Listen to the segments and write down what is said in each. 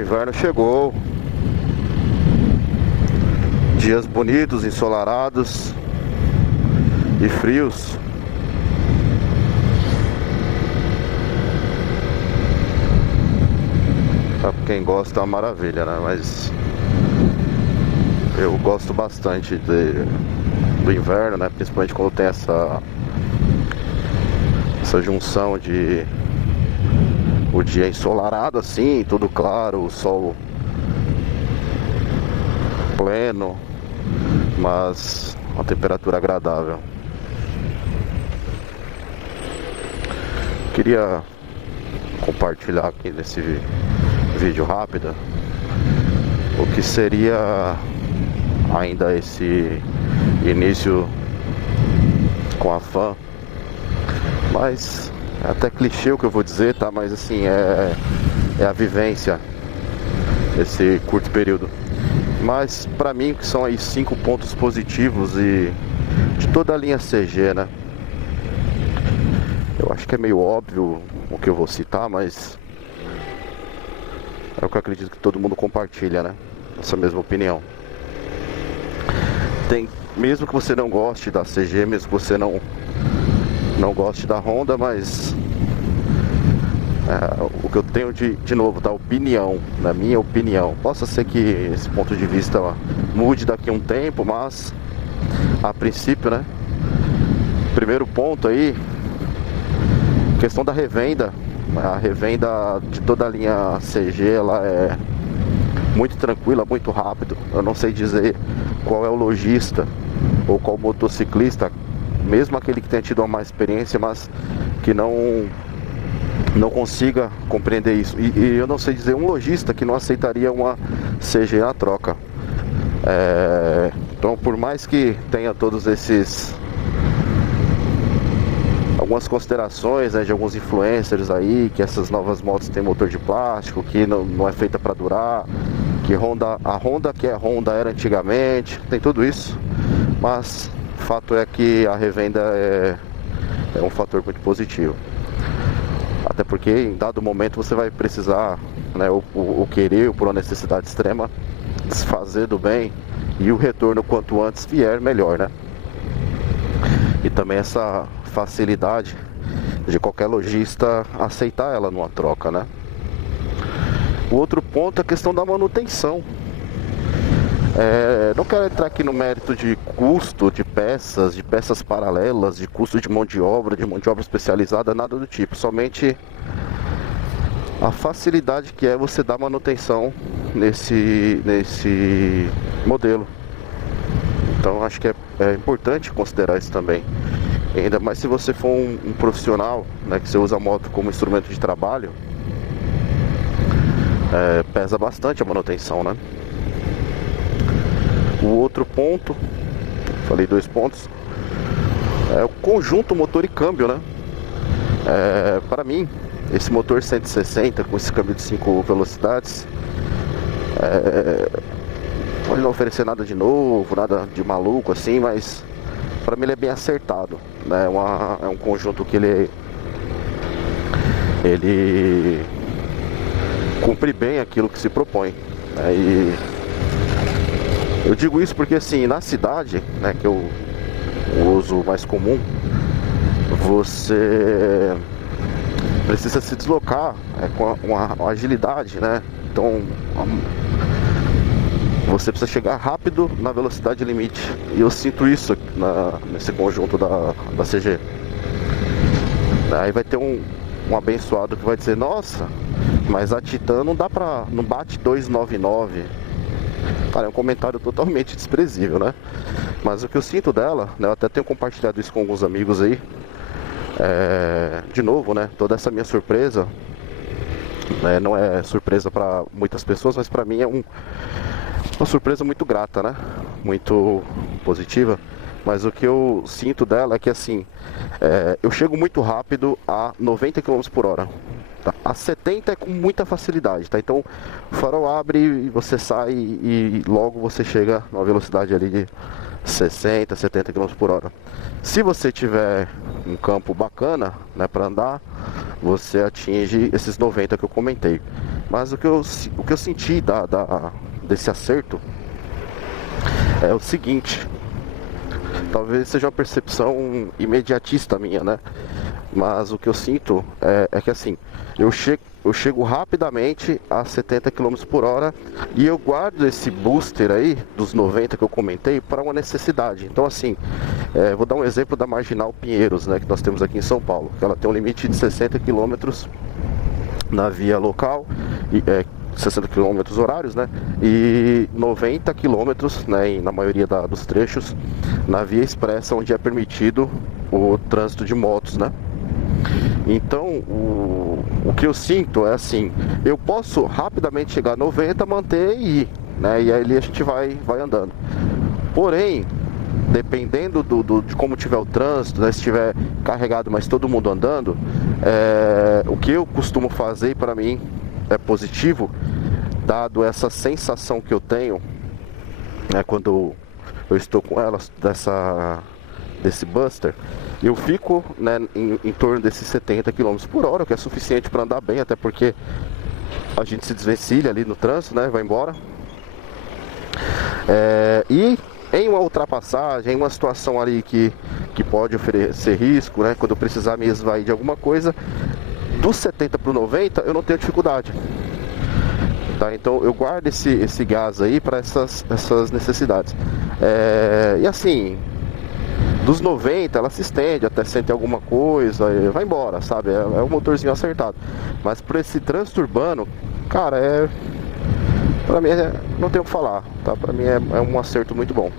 o inverno chegou. Dias bonitos, ensolarados e frios. Pra quem gosta é uma maravilha, né? Mas eu gosto bastante do inverno, né? Principalmente quando tem essa junção de o dia ensolarado assim, tudo claro, o sol pleno, mas uma temperatura agradável. Queria compartilhar aqui nesse vídeo rápido o que seria ainda esse início com a Fan, mas é até clichê o que eu vou dizer, tá? Mas assim, é a vivência desse curto período. Mas pra mim, que são aí 5 pontos positivos e de toda a linha CG, né? Eu acho que é meio óbvio o que eu vou citar, mas é o que eu acredito que todo mundo compartilha, né? Essa mesma opinião. Mesmo que você não goste da CG, mesmo que você não goste da Honda, mas o que eu tenho de novo, da opinião, na minha opinião, possa ser que esse ponto de vista mude daqui a um tempo, mas a princípio, né? Primeiro ponto aí, questão da revenda. A revenda de toda a linha CG, ela é muito tranquila, muito rápido. Eu não sei dizer qual é o lojista ou qual motociclista, mesmo aquele que tenha tido uma mais experiência, mas que não consiga compreender isso. E eu não sei dizer um lojista que não aceitaria uma CG na troca. Então, por mais que tenha todos esses algumas considerações, né, de alguns influencers aí, que essas novas motos têm motor de plástico, que não é feita para durar, que a Honda que é Honda era antigamente, tem tudo isso, mas o fato é que a revenda é um fator muito positivo. Até porque em dado momento você vai precisar, né, o querer, ou por uma necessidade extrema, desfazer do bem, e o retorno quanto antes vier, melhor, né? E também essa facilidade de qualquer lojista aceitar ela numa troca, né? O outro ponto é a questão da manutenção. Não quero entrar aqui no mérito de custo de peças paralelas, de custo de mão de obra especializada, nada do tipo. Somente a facilidade que é você dar manutenção nesse modelo. Então acho que é importante considerar isso também. Ainda mais se você for um profissional, né, que você usa a moto como instrumento de trabalho, pesa bastante a manutenção, né? O outro ponto, falei 2 pontos, é o conjunto motor e câmbio, né? Para mim, esse motor 160 com esse câmbio de 5 velocidades, pode não oferecer nada de novo, nada de maluco assim, mas para mim ele é bem acertado, né? É um conjunto que ele cumpre bem aquilo que se propõe, né? E eu digo isso porque assim, na cidade, né, que eu uso mais comum, você precisa se deslocar com uma agilidade, né? Então você precisa chegar rápido na velocidade limite. E eu sinto isso nesse conjunto da CG. Aí vai ter um abençoado que vai dizer: nossa, mas a Titan não bate 299. Cara, é um comentário totalmente desprezível, né? Mas o que eu sinto dela, né, eu até tenho compartilhado isso com alguns amigos aí. De novo, né? Toda essa minha surpresa, né, não é surpresa para muitas pessoas, mas para mim é uma surpresa muito grata, né? Muito positiva. Mas o que eu sinto dela é que assim, eu chego muito rápido a 90 km por hora. Tá? A 70 é com muita facilidade, tá? Então o farol abre e você sai e logo você chega numa velocidade ali de 60, 70 km por hora. Se você tiver um campo bacana, né, para andar, você atinge esses 90 que eu comentei. Mas o que eu senti desse acerto é o seguinte, talvez seja uma percepção imediatista minha, né? Mas o que eu sinto é que assim, eu chego rapidamente a 70 km por hora e eu guardo esse booster aí, dos 90 que eu comentei, para uma necessidade. Então assim, vou dar um exemplo da Marginal Pinheiros, né, que nós temos aqui em São Paulo, que ela tem um limite de 60 km na via local, 60 km horários, né? E 90 km, né, na maioria dos trechos, na via expressa, onde é permitido o trânsito de motos, né? Então, o que eu sinto é assim, eu posso rapidamente chegar a 90, manter e ir, né? E aí a gente vai andando. Porém, dependendo de como tiver o trânsito, né, se estiver carregado, mas todo mundo andando, o que eu costumo fazer, para mim é positivo, dado essa sensação que eu tenho, né, quando eu estou com elas, desse Buster, eu fico, né, em torno desses 70 km por hora, que é suficiente para andar bem, até porque a gente se desvencilha ali no trânsito, né, vai embora. E em uma ultrapassagem, em uma situação ali que pode oferecer risco, né, quando eu precisar me esvair de alguma coisa, dos 70 para o 90 eu não tenho dificuldade. Tá? Então eu guardo esse gás aí para essas necessidades. E assim, dos 90 ela se estende até 100 e alguma coisa, vai embora, sabe? É um motorzinho acertado. Mas para esse trânsito urbano, cara, pra mim não tem o que falar, tá? Pra mim é um acerto muito bom.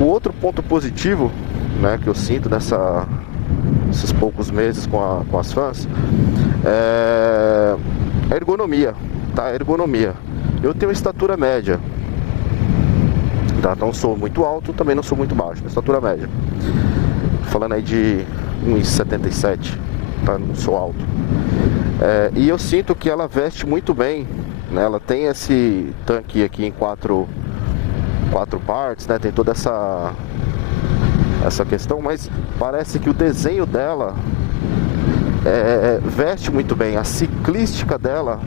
O outro ponto positivo, né, que eu sinto nesses poucos meses com as fãs é a ergonomia, tá? A ergonomia. Eu tenho estatura média, tá? Não sou muito alto, também não sou muito baixo, estatura média. Falando aí de 1,77, tá? Não sou alto. E eu sinto que ela veste muito bem, né? Ela tem esse tanque aqui em quatro partes, né? Tem toda essa questão, mas parece que o desenho dela veste muito bem. A ciclística dela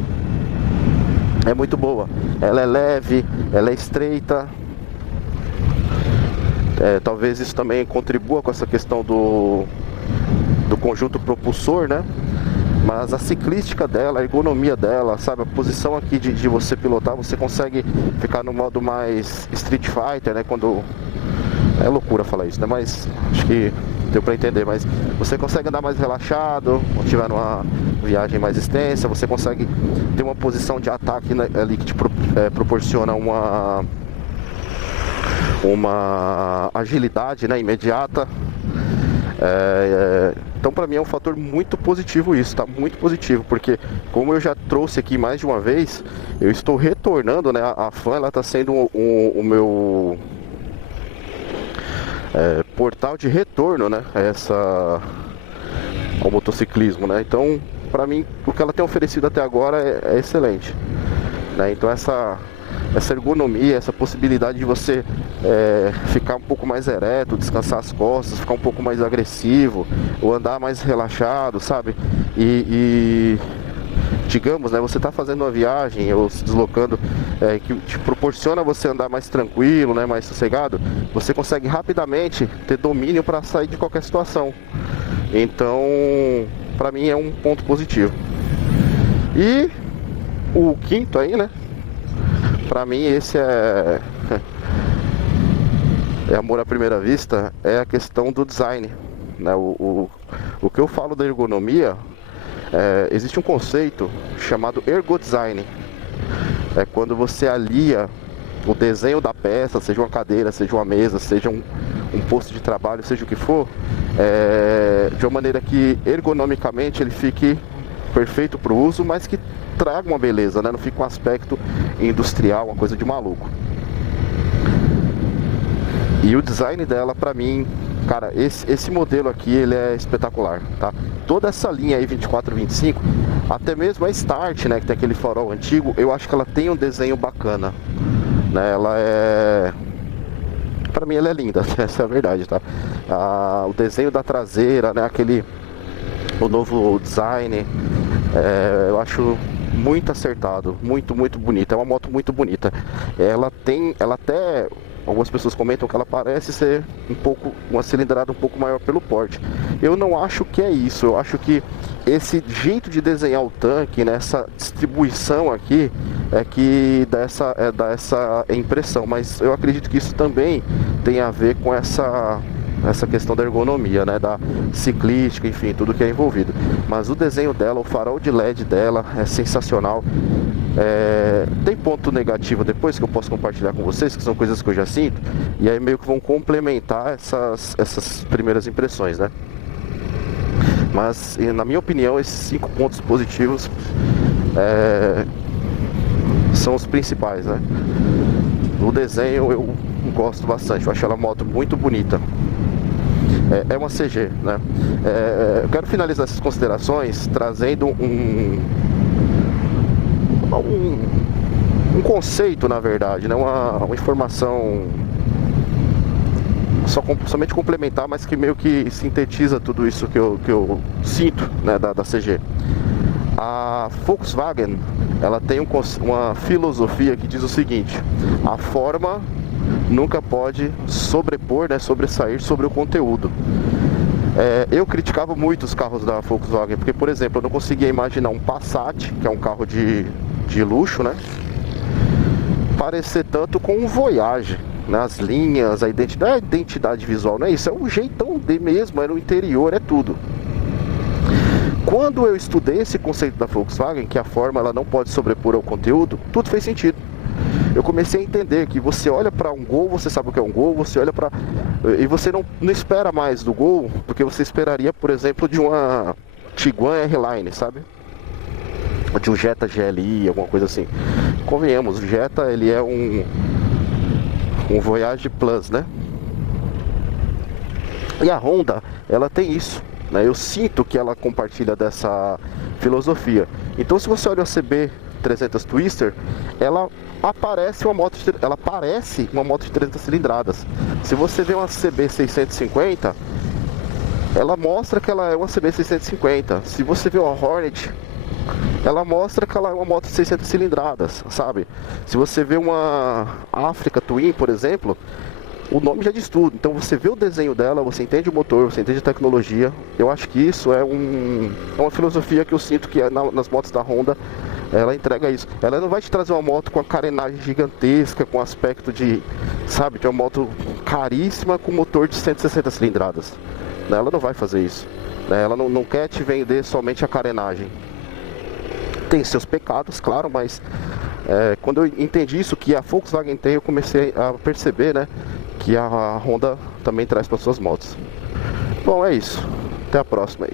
é muito boa. Ela é leve, ela é estreita. Talvez isso também contribua com essa questão do conjunto propulsor, né? Mas a ciclística dela, a ergonomia dela, sabe? A posição aqui de você pilotar, você consegue ficar no modo mais Street Fighter, né? Quando... É loucura falar isso, né? Mas acho que deu pra entender. Mas você consegue andar mais relaxado, quando tiver numa viagem mais extensa, você consegue ter uma posição de ataque, né, ali que te proporciona uma agilidade, né, imediata. Então para mim é um fator muito positivo isso, tá? Muito positivo, porque como eu já trouxe aqui mais de uma vez, eu estou retornando, né? A Fan, ela tá sendo o meu portal de retorno, né? Ao motociclismo, né? Então para mim o que ela tem oferecido até agora é excelente, né? Então essa ergonomia, essa possibilidade de você ficar um pouco mais ereto, descansar as costas, ficar um pouco mais agressivo, ou andar mais relaxado, sabe? E digamos, né, você está fazendo uma viagem ou se deslocando que te proporciona você andar mais tranquilo, né, mais sossegado, você consegue rapidamente ter domínio para sair de qualquer situação. Então, para mim é um ponto positivo. E o quinto aí, né? Pra mim esse é amor à primeira vista, é a questão do design, né? O que eu falo da ergonomia, existe um conceito chamado ergodesign. É quando você alia o desenho da peça, seja uma cadeira, seja uma mesa, seja um posto de trabalho, seja o que for, de uma maneira que ergonomicamente ele fique perfeito para o uso, mas que traga uma beleza, né? Não fica um aspecto industrial, uma coisa de maluco. E o design dela, pra mim, cara, esse modelo aqui, ele é espetacular, tá? Toda essa linha aí 24-25, até mesmo a Start, né, que tem aquele farol antigo, eu acho que ela tem um desenho bacana, né? Ela pra mim ela é linda, essa é a verdade, tá? O desenho da traseira, né, o novo design, eu acho muito acertado, muito bonita. É uma moto muito bonita. Ela até, algumas pessoas comentam que ela parece ser uma cilindrada um pouco maior pelo porte. Eu não acho que é isso. Eu acho que esse jeito de desenhar o tanque, nessa distribuição aqui, é que dá essa impressão. Mas eu acredito que isso também tem a ver com essa questão da ergonomia, né, da ciclística, enfim, tudo que é envolvido. Mas o desenho dela, o farol de LED dela é sensacional. Tem ponto negativo depois que eu posso compartilhar com vocês, que são coisas que eu já sinto, e aí meio que vão complementar essas primeiras impressões, né? Mas, na minha opinião, esses 5 pontos positivos são os principais, né? O desenho eu gosto bastante, eu acho ela moto muito bonita. É uma CG, né? Eu quero finalizar essas considerações trazendo um conceito, na verdade, né? Uma informação somente complementar, mas que meio que sintetiza tudo isso que eu sinto, né, da CG. A Volkswagen, ela tem uma filosofia que diz o seguinte: a forma nunca pode sobrepor, né, sobressair sobre o conteúdo. Eu criticava muito os carros da Volkswagen, porque, por exemplo, eu não conseguia imaginar um Passat, que é um carro de luxo, né, parecer tanto com um Voyage, né, as linhas, a identidade visual, não é isso, é o jeitão de mesmo, é no interior, é tudo. Quando eu estudei esse conceito da Volkswagen, que a forma ela não pode sobrepor ao conteúdo, tudo fez sentido. Eu comecei a entender que você olha para um Gol, você sabe o que é um Gol, você olha para... E você não espera mais do Gol, porque você esperaria, por exemplo, de uma Tiguan R-Line, sabe? De um Jetta GLI, alguma coisa assim. Convenhamos, o Jetta, ele é um Voyage Plus, né? E a Honda, ela tem isso, né? Eu sinto que ela compartilha dessa filosofia. Então, se você olha a CB300 Twister, ela parece uma moto de 300 cilindradas. Se você vê uma CB650, ela mostra que ela é uma CB650. Se você vê uma Hornet, ela mostra que ela é uma moto de 600 cilindradas, sabe? Se você vê uma Africa Twin, por exemplo, o nome já diz tudo. Então você vê o desenho dela, você entende o motor, você entende a tecnologia. Eu acho que isso é uma filosofia que eu sinto que nas motos da Honda ela entrega isso. Ela não vai te trazer uma moto com a carenagem gigantesca, com aspecto de uma moto caríssima com motor de 160 cilindradas. Ela não vai fazer isso. Ela não quer te vender somente a carenagem. Tem seus pecados, claro, mas quando eu entendi isso que a Volkswagen tem, eu comecei a perceber, né, que a Honda também traz para suas motos. Bom, é isso. Até a próxima aí.